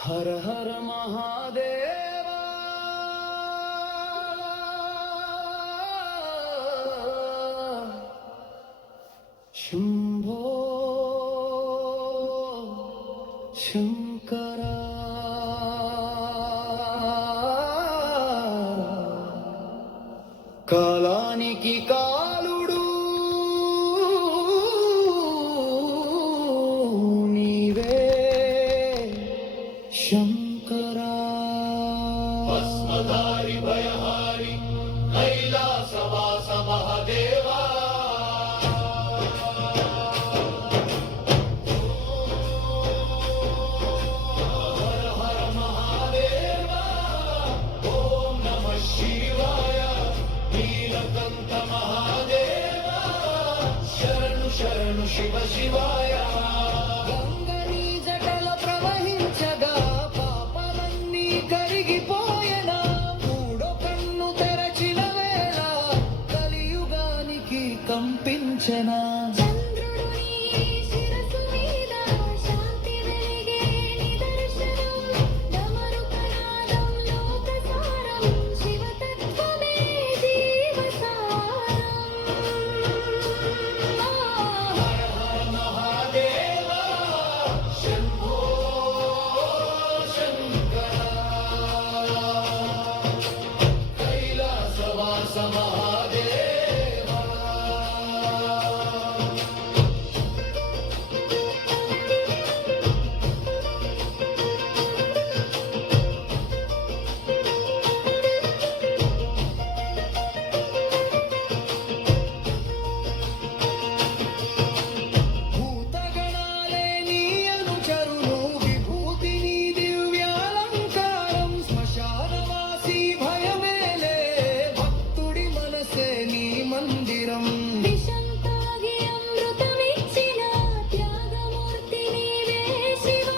హర హర మహాదేవా శంభో శంకర కాలానికి కాలుడు నీవే శంకరా భస్మధారి భయహారి కైలాసవాస మహాదేవా హర హర మహాదేవా ఓం నమః శివాయ నీలకంఠ మహాదేవా శరణు శరణు శివ శివాయ గంగని జటలో ప్రవహించగా పాపలన్నీ కరిగిపోయెనా మూడో కన్ను తెరచిన వేళ కలియుగానికి కంపించెనా చంద్రుడి శిరసు మీద శాంతి వెలిగే నిదర్శనం డమరుకనాదం లోకసారం శివతత్వమే జీవసారం హర హర మహాదేవా శంభో శంకర కైలాసవాస మహాదేవా భూతగణాలే నీ అనుచరులు విభూతిని దివ్యాలంకారం శ్మశానవాసి భయమేలే భక్తుడి మనసే నీ మందిరం విషం తాగి అమృతమిచ్చిన త్యాగమూర్తి నీవే శివ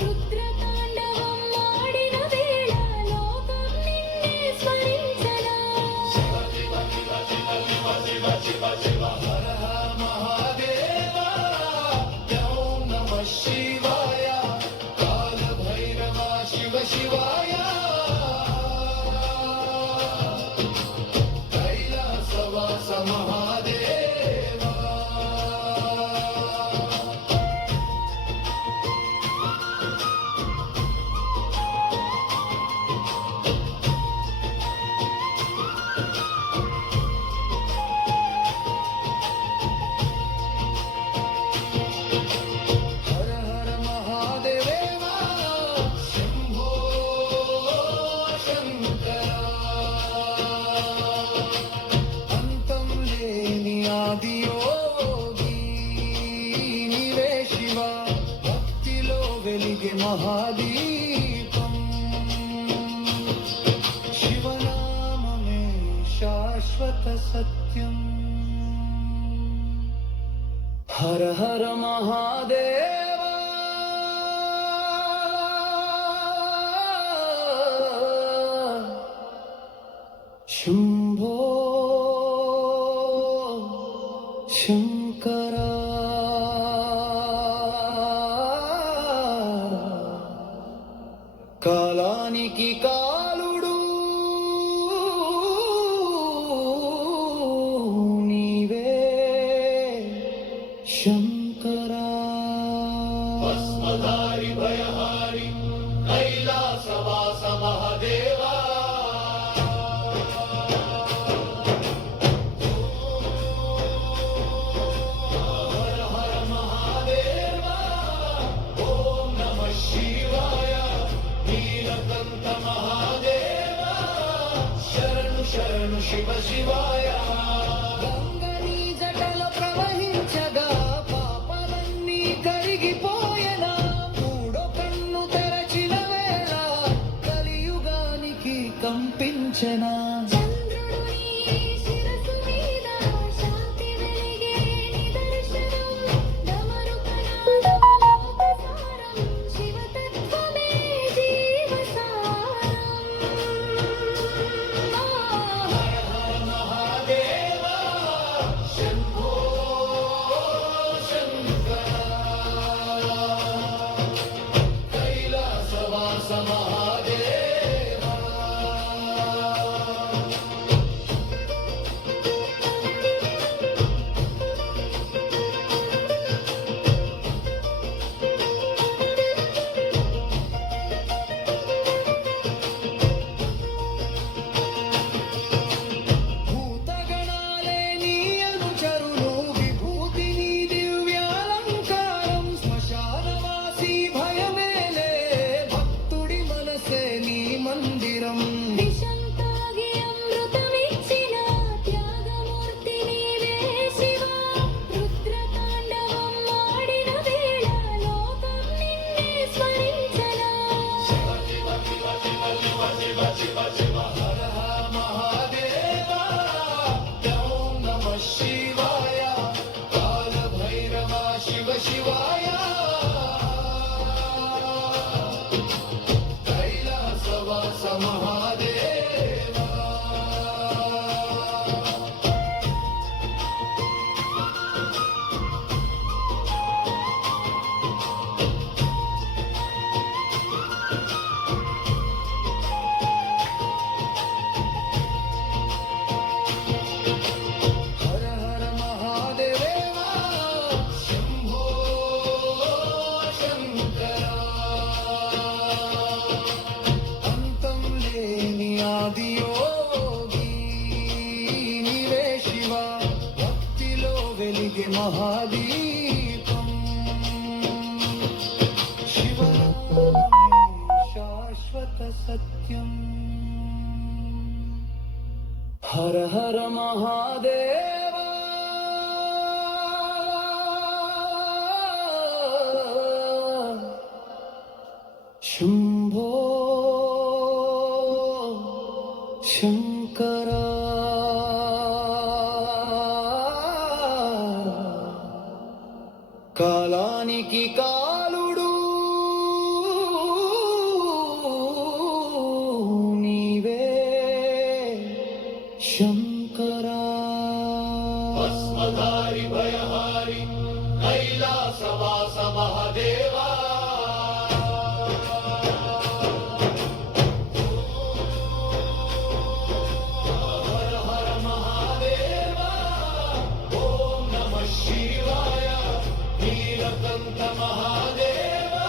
రుద్రతాండవం ఆడిన వేళ లోకం నిన్నే స్మరించనా హర హర మహాదేవా ఓం నమః శివాయ కాల భైరవ శివ శివాయ కైలాసవాస మహాదేవా హర హర మహాదేవేవా శంభో శంకర అంతం లేని ఆదియోగి నీవే శివ భక్తిలో వెలిగే మహాదీపం శివనామమే శాశ్వత సత్యం హర హర మహాదేవా శంభో శంకర కాలానికి కాలుడు నీవే శంకరా భస్మధారి భయహారి కైలాసవాస మహాదేవా హర హర మహాదేవా ఓం నమః శివాయ నీలకంఠ మహాదేవా శరణు శరణు శివ శివాయ గంగని జటలో ప్రవహించగా పాపలన్నీ కరిగిపోయెనా మూడో కన్ను తెరచిన వేళ కలియుగానికి కంపించెనా చంద్రుడి శిరసు మీద శాంతి వెలిగే నిదర్శనం డమరుకనాదం లోకసారం శివతత్వమే జీవసారం హర హర మహాదేవా మహాదీపం శివనామమే శాశ్వత సత్యం హర హర మహాదేవా శంభో శంకరా కాలానికి కాలుడు నీవే శంకరా భస్మధారి భయహారి కైలాసవాస మహాదేవా హర హర మహాదేవా ఓం నమః శివాయ నీలకంఠ మహాదేవా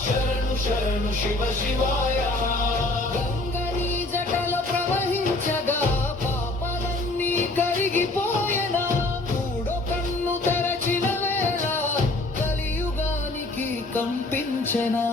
శరణు శరణు శివ శివాయ గంగని జటలో ప్రవహించగా పాపలన్నీ కరిగిపోయెనా మూడో కన్ను తెరచిన వేళ కలియుగానికి కంపించెనా